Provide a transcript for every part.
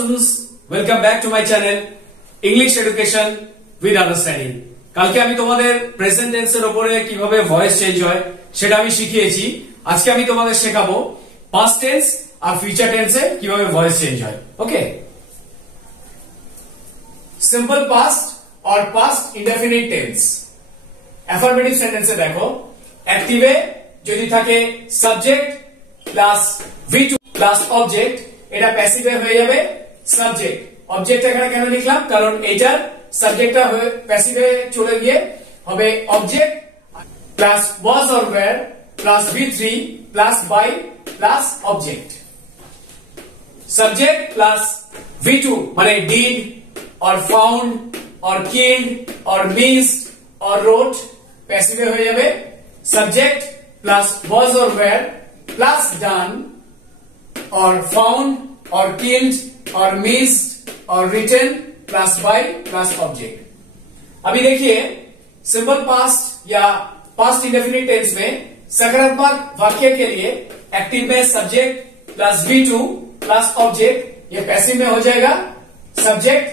students, welcome back to my channel English Education with Understanding. কালকে আমি তোমাদের present টেন্সের উপরে কিভাবে ভয়েস চেঞ্জ হয় সেটা আমি শিখিয়েছি। আজকে আমি তোমাদের শেখাবো পাস্ট টেন্স আর ফিউচার টেন্সে কিভাবে ভয়েস চেঞ্জ হয়। ওকে, সিম্পল পাস্ট আর পাস্ট ইনডেফিনিট টেন্স। অ্যাফার্মেটিভ সেন্টেন্সে দেখো, অ্যাক্টিভে যদি থাকে subject plus V2 plus object, এটা প্যাসিভে হয়ে যাবে সাবজেক্ট। অবজেক্ট এখানে কেন লিখলাম? কারণ এটার সাবজেক্টটা প্যাসিভে চলে গিয়ে হবে object plus was or were plus V3 plus by plus object. Subject plus V2 মানে did or found or killed or missed or wrote, প্যাসিভে হয়ে যাবে subject plus was or were plus done or found or killed or missed or written plus by plus object। अभी देखिए simple past या past indefinite tense में सकारात्मक वाक्य के लिए एक्टिव में subject plus V2 plus object, ये पैसिव में हो जाएगा subject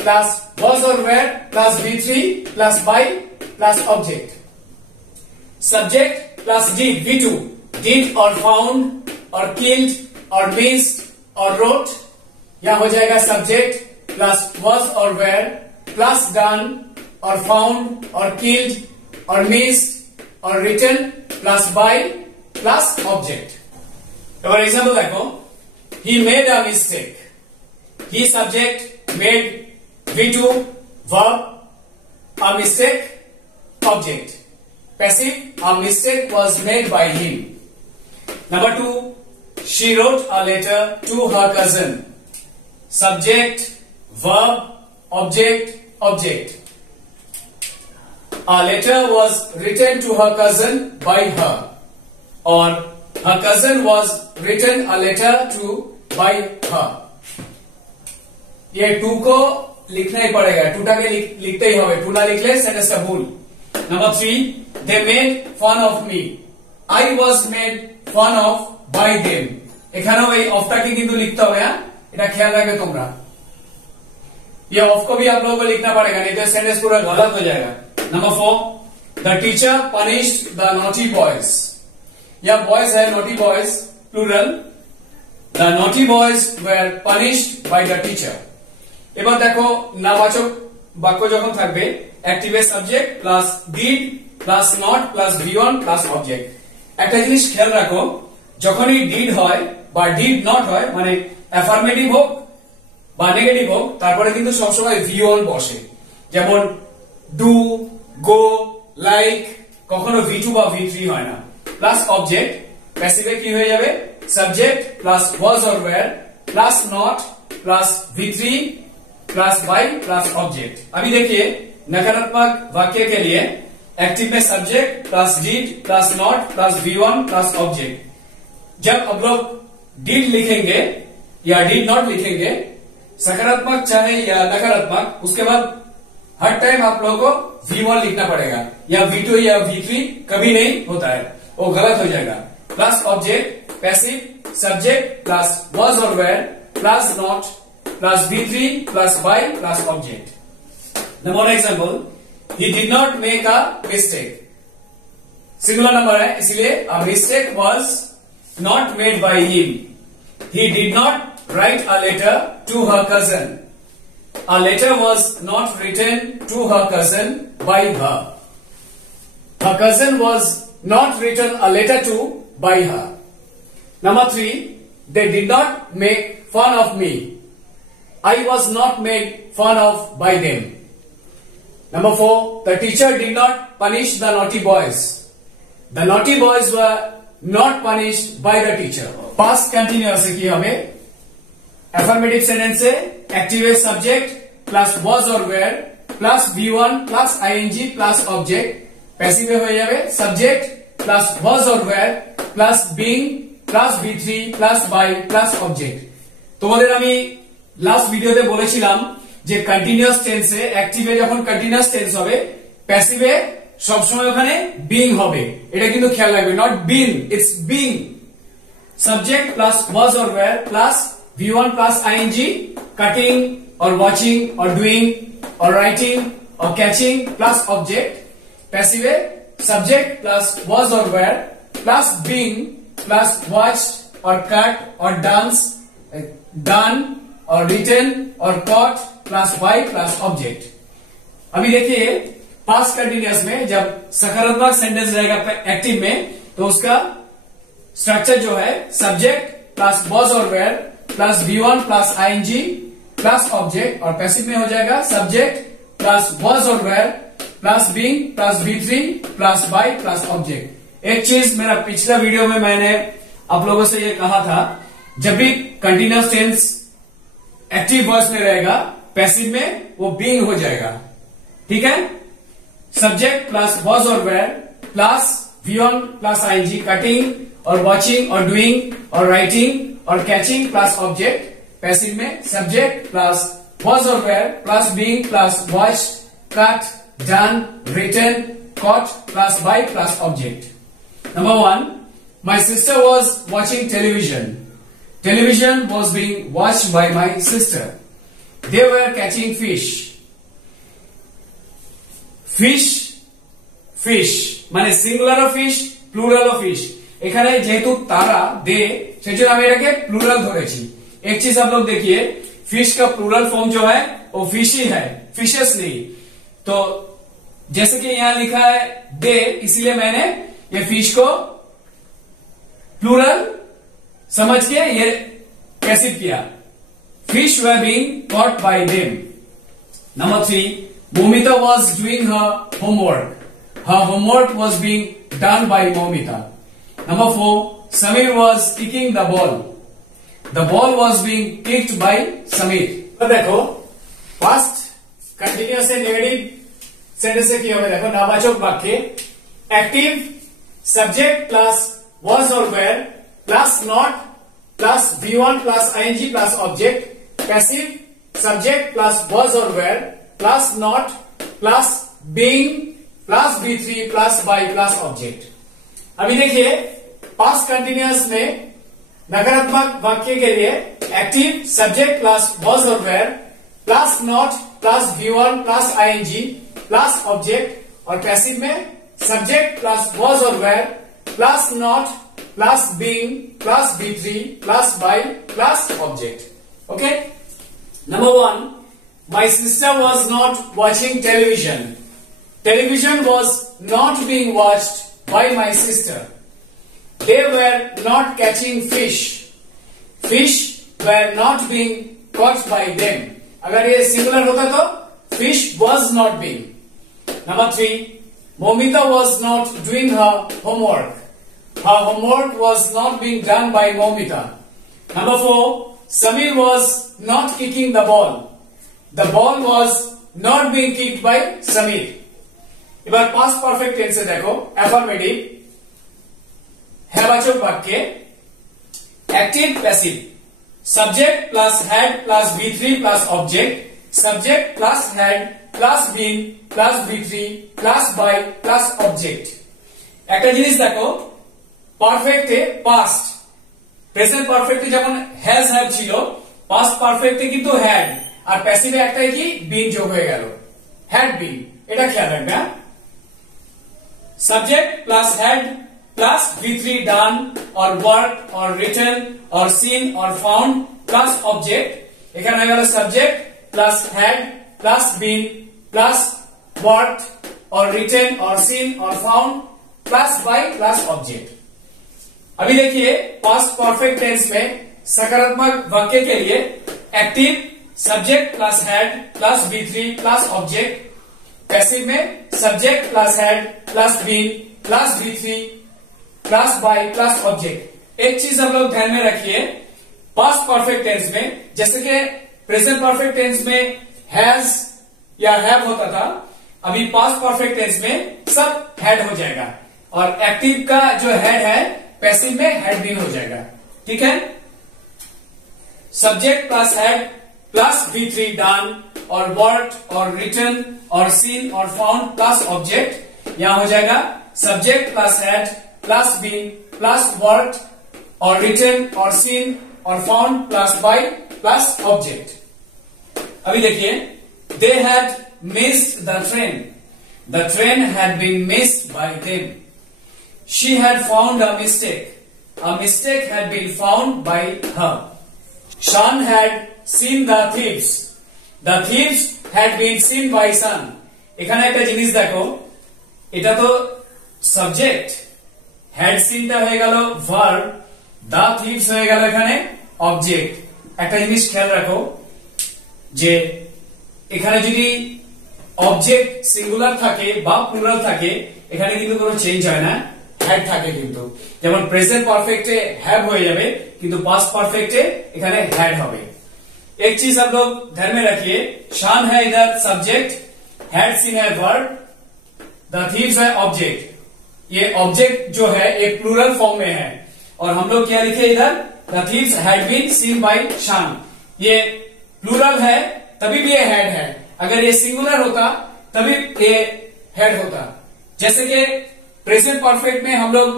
plus was or were plus V3 plus by plus object. Subject plus did V2, did or found or killed or missed or wrote, यहां हो जाएगा subject plus was or were plus done or found or killed or missed or written plus by plus object. For example देखो, he made a mistake, he subject made V2 verb a mistake object, passive a mistake was made by him। Number 2, she wrote a letter to her cousin, subject verb object object, a letter was written to her cousin by her, or her cousin was written a letter to by her। ये to को लिखना ही पड़ेगा, टूटा के लिखते ही होगा, to ना लिखले सेंटेंस का भूल। Number 3, they made fun of me, I was made fun of by them। এখানেও এই অফটাকে কিন্তু লিখতে হবে, এটা ख्याल रखবে তোমরা। ये ऑफ को भी आप लोगों को लिखना पड़ेगा, नहीं तो सेंटेंस पूरा गलत हो जाएगा। Number 4, the teacher punished the naughty boys, यह बॉयज है, naughty boys plural, the naughty boys were punished by the teacher। এবার দেখো নাবাচক বাক্য যখন থাকবে, অ্যাক্টিভে subject plus did plus not plus V1 plus object. একটা জিনিস খেয়াল রাখো, যখনই ডিড হয় বা ডিড নট হয়, মানে অ্যাফার্মেটিভ হোক বা নেগেটিভ হোক, তারপরে কিন্তু সবসময় V1 বসে। যেমন ডু, গো, লাইক, কখনো V2 বা V3 হয় না। প্লাস অবজেক্ট, প্যাসিভে কি হয়ে যাবে subject plus was or were plus not plus V3 plus by plus object. अभी देखिए नकारात्मक वाक्य के लिए एक्टिव में subject plus did plus not plus V1 plus object. जब अब लोग डिड लिखेंगे या डिड नॉट लिखेंगे, सकारात्मक चाहे या नकारात्मक, उसके बाद हर टाइम आप लोगों को V1 लिखना पड़ेगा, या V2 या V3 कभी नहीं होता है, वो गलत हो जाएगा। Plus object passive subject plus was or were plus not plus V3 plus by plus object. Number example, he did not make a mistake, singular number है इसलिए a mistake was not made by him। he did not write a letter to her cousin, a letter was not written to her cousin by her, her cousin was not written a letter to by her। Number 3, they did not make fun of me, I was not made fun of by them। Number 4, the teacher did not punish the naughty boys, the naughty boys were not punished by the teacher। Past continuous की हमें affirmative sentence से active subject plus was or were plus V1 plus ing plus object, passive हो जाए subject plus was or were plus being plus V3 plus by plus object। তোমাদের আমি last ভিডিওতে বলেছিলাম যে কন্টিনিউয়াস টেন্সে অ্যাক্টিভে যখন কন্টিনিউয়াস টেন্স হবে, প্যাসিভে সবসময় ওখানে বিং হবে, এটা কিন্তু খেয়াল রাখবে, not been, it's being. Subject plus was or were plus V1 plus ing cutting or watching or doing or writing or catching plus object. Passive है subject plus was or were plus being plus watched or cut or done or written or caught plus by plus object. अभी देखिए past continuous में जब सकारात्मक sentence रहेगा active में तो उसका स्ट्रक्चर जो है सब्जेक्ट प्लस was और were plus V1 plus ing plus object, और पैसिव में हो जाएगा सब्जेक्ट प्लस was और were plus being plus V3 plus by plus object. एक चीज मेरा पिछला वीडियो में मैंने आप लोगों से ये कहा था, जब भी कंटिन्यूअस टेंस एक्टिव वॉइस में रहेगा पैसिव में वो बीइंग हो जाएगा, ठीक है। सब्जेक्ट प्लस was और were plus V1 plus ing cutting और वॉचिंग और डूइंग और राइटिंग और कैचिंग प्लस ऑब्जेक्ट। पैसिव में सब्जेक्ट प्लस was और were plus being plus watched, cut, done, written, caught plus by plus object. Number 1, my sister was watching television. Television was being watched by my sister. They were catching fish. Fish মানে singular of fish, plural of fish. এখানে যেহেতু তারা দে সেজন্য আমি এটাকে plural ধরেছি। एक चीज आप लोग देखिए, फिश का प्लूरल फॉर्म जो है वो फिश ही है, फिशेस नहीं। तो जैसे कि यहां लिखा है दे, इसलिए मैंने ये फिश को प्लूरल समझ के ये पैसिव किया। Fish were being caught by them. Number 3, Momita was doing her homework. Her homework was being done by Momita. Number 4, Samir was kicking the ball. The ball was being kicked by Samir. तो देखो past continuous से negative sentence से किया हुआ, देखो नावाचक वाक्य active subject plus was और were plus not plus V1 plus ing plus object. Passive subject plus was और were plus not plus being plus V3 plus by plus object. अभी देखिए पास्ट कंटिन्यूअस में नकारात्मक वाक्य के लिए एक्टिव सब्जेक्ट प्लस was और were plus not plus V1 plus ing plus object, और पैसिव में सब्जेक्ट प्लस was और were plus not plus being plus V3 plus by plus object. Okay. Number 1, my sister was not watching television. Television was not being watched by my sister. They were not catching fish. Fish were not being caught by them. अगर ये singular होता तो fish was not being. Number 3, Momita was not doing her homework. Her homework was not being done by Momita. Number 4, Samir was not kicking the ball. The ball was not being kicked by Samir. এবার past perfect tense देखो, affirmative हैवाचक वाक्य active passive subject plus had plus V3 plus object, subject plus had plus been plus V3 plus by plus object. একটা জিনিস দেখো, পারফেক্টে past present পারফেক্টে যেমন হ্যাজ হ্যাভ ছিল, পাস্ট পারফেক্টে কিন্তু হ্যাড আর প্যাসিভে একটাই কি বিন যোগ হয়ে গেল, হ্যাড বিন। এটা খেয়াল রাখবে। Subject plus had plus V3 done और worked और written और seen और found प्लस ऑब्जेक्ट। এখানে হয়ে গেল subject plus had plus been plus worked और written और seen और found plus by plus object. अभी देखिए पास्ट परफेक्ट टेंस में सकारात्मक वाक्य के लिए active subject plus had plus V3 plus object, passive में subject plus had plus been plus V3 plus by plus object. एक चीज हम लोग ध्यान में रखिए, पास्ट परफेक्ट टेंस में जैसे कि प्रेजेंट परफेक्ट टेंस में हैज या हैव होता था, अभी पास्ट परफेक्ट टेंस में सब हैड हो जाएगा और एक्टिव का जो हैड है पैसिव में हैड बीन हो जाएगा, ठीक है। Subject plus had plus V3 done और वर्कड और रिटन और सीन और फाउंड प्लस ऑब्जेक्ट। यहां हो जाएगा subject plus had plus been plus worked और रिटन और सीन और found plus by plus object. अभी देखिए, they had missed the train had been missed by them, she had found a mistake had been found by her, Shan had seen the thieves had been seen bye सन। এখানে একটা জিনিস দেখো, এটা তো subject, had সিনটা হয়ে গেল ভার্ব, দা thieves হয়ে গেল এখানে অবজেক্ট। একটা জিনিস খেয়াল রাখো যে এখানে যদি অবজেক্ট সিঙ্গুলার থাকে বা প্লুরাল থাকে, এখানে কিন্তু কোনো চেঞ্জ হয় না, হ্যাড থাকে কিন্তু। যেমন প্রেজেন্ট পারফেক্টে হ্যাভ হয়ে যাবে, কিন্তু पास्ट परफेक्टे এখানে हैड হবে। एक चीज आप लोग ध्यान में रखिए, शान है इधर सब्जेक्ट, हैड सीन है वर्ब, द थीव्स है ऑब्जेक्ट। ये ऑब्जेक्ट जो है एक प्लूरल फॉर्म में है, और हम लोग क्या लिखे इधर, the thieves had been seen by Shan. ये प्लूरल है तभी भी ये हैड है, अगर ये सिंगुलर होता तभी ये हैड होता। जैसे कि प्रेजेंट परफेक्ट में हम लोग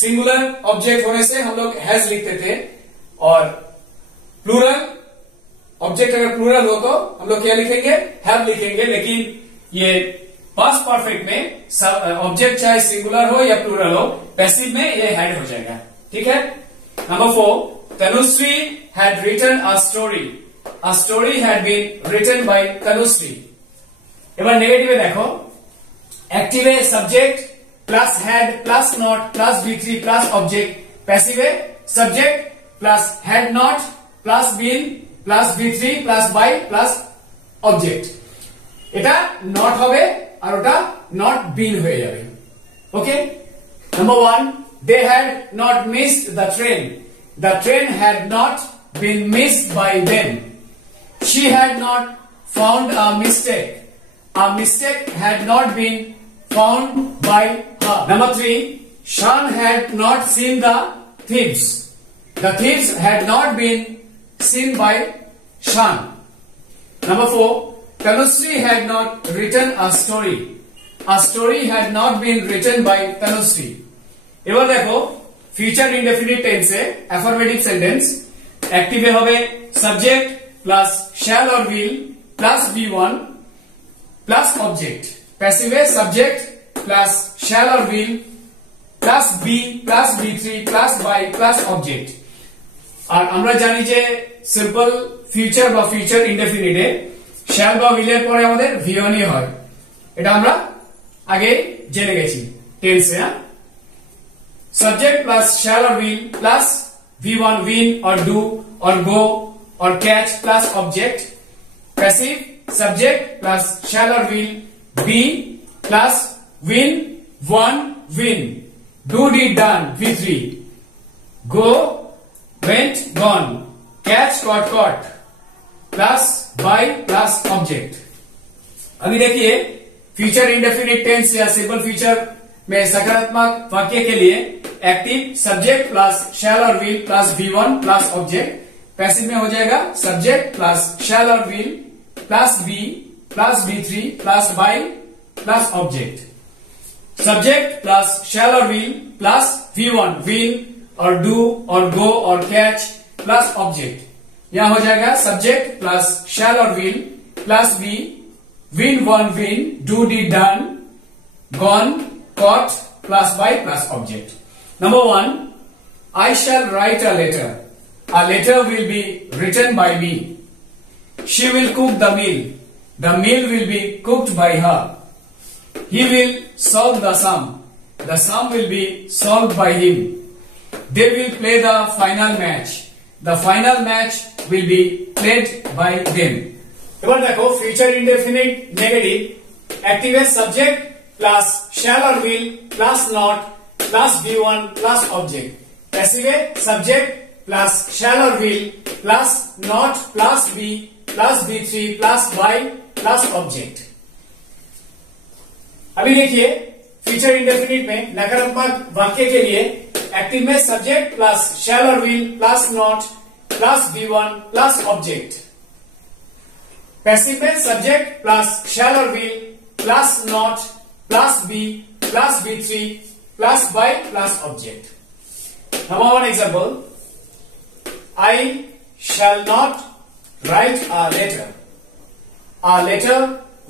सिंगुलर ऑब्जेक्ट होने से हम लोग हैज लिखते थे, और प्लूरल ऑब्जेक्ट अगर प्लूरल हो तो हम लोग क्या लिखेंगे, हैव लिखेंगे। लेकिन ये पास्ट परफेक्ट में ऑब्जेक्ट चाहे सिंगुलर हो या प्लूरल हो, पैसिव में ये हैड हो जाएगा। ठीक है। Number 4, Tanushree had written a story had been written by Tanushree. এবার নেগেটিভে দেখো, एक्टिवे subject plus had plus not plus V3 plus object, पैसिवे subject plus had not plus been plus V3 plus by plus object. এটা নট হবে আর ওটা not been হয়ে যাবে। Okay. Number 1, they had not missed the train had not been missed by them, she had not found a mistake had not been found by her। Number 3, Shan had not seen the thieves had not been seen by Shan। Number 4, Tanushree had not written a story had not been written by Tanushree। এবার দেখো future indefinite টেন্সে affirmative sentence, অ্যাক্টিভে হবে subject plus shall or will plus V1 plus object, প্যাসিভে subject plus shall or will plus be plus V3 plus by plus object. আর আমরা জানি যে সিম্পল ফিউচার বা ফিউচার ইনডেফিনিটে শ্যাল বা উইলের পরে আমাদের V1 হয়, এটা আমরা আগে জেনে গেছি টেন্সে। सब्जेक्ट प्लस शैल और विल प्लस V1 विन और डू और गो और catch plus object, passive subject plus shall और will be plus win 1 win, do did done V3, go went gone, catch got caught plus by plus object. अभी देखिए future indefinite tense या simple future में सकारात्मक वाक्य के लिए active subject plus shall और will plus V1 plus object, passive में हो जाएगा सब्जेक्ट प्लस शैल और will plus be plus V3 plus by plus object, subject plus shall और विल प्लस V1 विल और डू और गो और catch plus object. यहां हो जाएगा सब्जेक्ट प्लस शैल और will plus be win 1 win, do did done, gone caught plus by plus object। Number 1, I shall write a letter will be written by me, she will cook the meal will be cooked by her, he will solve the sum will be solved by him, they will play the final match will be played by them। এবার দেখো future indefinite negative, active subject plus shall और will plus not plus V1 plus object, passive subject plus shall और will plus not plus be plus V3 plus by plus object. अभी देखिए future indefinite में नकारात्मक वाक्य के लिए active में सब्जेक्ट प्लस शैल और will plus not plus V1 plus object, passive में सब्जेक्ट प्लस शैल और will plus not plus be plus V3 plus by plus object. Number 1 example, I shall not write a letter a letter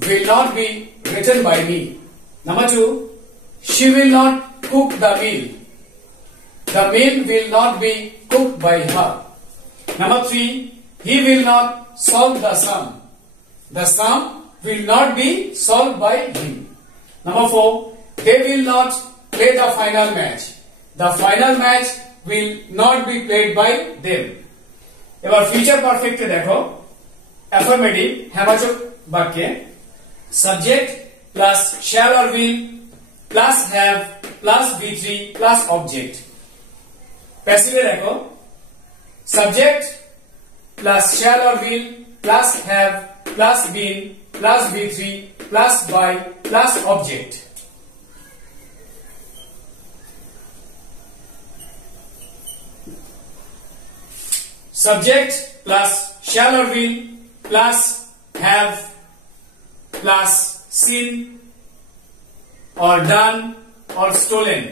will not be written by me. Number 2, she will not cook the meal. The meal will not be cooked by her. Number 3, he will not solve the sum. The sum will not be solved by him. Number 4, they will not play the final match. The final match will not be played by them. এবার future পারফেক্টে দেখো affirmative হ্যাবাচক বাক্যে subject plus shall or will plus have plus V3 plus object. প্যাসিভে দেখো subject plus shall or will plus have plus been plus V3 plus by plus object. Subject plus shall or will plus have plus seen or done or stolen.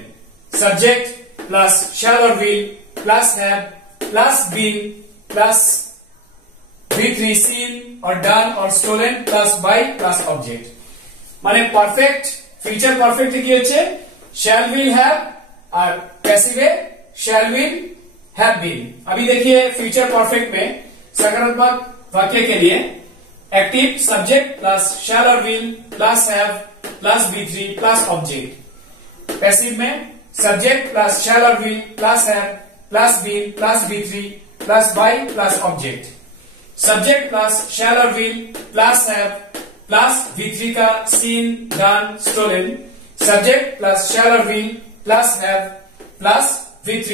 Subject plus shall or will plus have plus been plus V3 seen or done or stolen plus by plus object. মানে perfect future perfect কি হচ্ছে shall will have और passive shall will have been। अभी देखिए future perfect में सकारात्मक वाक्य के लिए एक्टिव सब्जेक्ट प्लस शैल और will plus have plus V3 plus object. Passive में सब्जेक्ट प्लस शैल और will plus have plus been plus V3 plus by plus object. Subject plus shall और will plus have plus V3 का seen done stolen. Subject plus shall और will plus have plus V3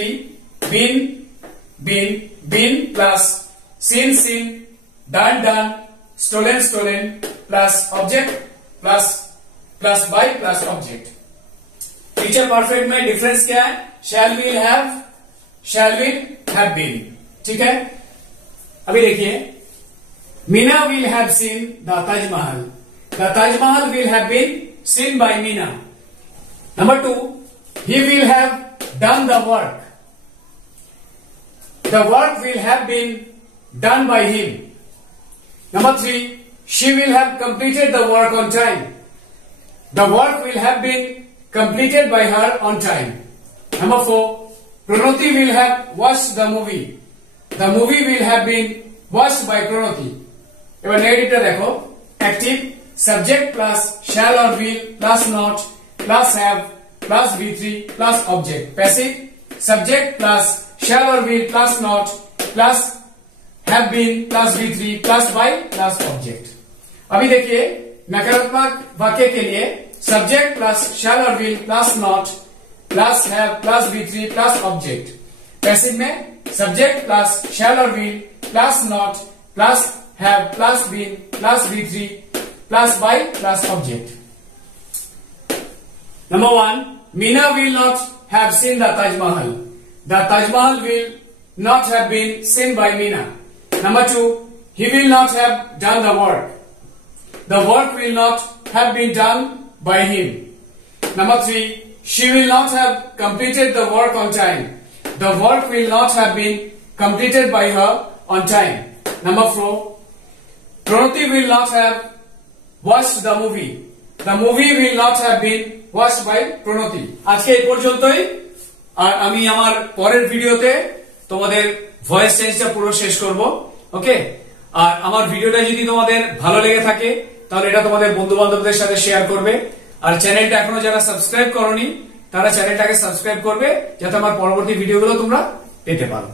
been plus seen done stolen plus object plus by plus object। Future perfect में difference क्या है shall will have been। ठीक है अभी देखिए Meena will have seen the Taj Mahal। The Taj Mahal will have been seen by Meena। Number 2, he will have done the work। The work will have been done by him। Number 3, she will have completed the work on time। The work will have been completed by her on time। Number 4, Pranoti will have watched the movie। The movie will have been watched by Pranoti। এবার নেগেটিভটা দেখো active subject plus shall or will plus not plus have plus V3 plus object. Passive subject plus shall or will plus not plus have been plus V3 plus by plus object। अभी देखिए नकारात्मक वाक्य के लिए subject plus shall or will plus not plus have plus V3 plus object। Passive में subject plus shall or will plus not plus have plus been plus V3 plus by plus object। Number 1, Meena will not have seen the Taj Mahal। The Taj Mahal will not have been seen by Meena। Number 2, he will not have done the work। The work will not have been done by him। Number 3, she will not have completed the work on time। The work will not have been completed by her on time। Number 4, Pranoti will not have watched the movie। The movie will not have been watched by Pranoti। আজকে এই পর্যন্তই আর আমি আমার পরের ভিডিওতে তোমাদের voice চেঞ্জটা পুরো শেষ করব। ওকে আর আমার ভিডিওটা যদি তোমাদের ভালো লেগে থাকে তাহলে এটা তোমাদের বন্ধু বান্ধবদের সাথে শেয়ার করবে আর চ্যানেলটা এখনো যারা সাবস্ক্রাইব করোনি তারা চ্যানেলটাকে সাবস্ক্রাইব করবে যাতে আমার পরবর্তী ভিডিওগুলো তোমরা পেতে পারো।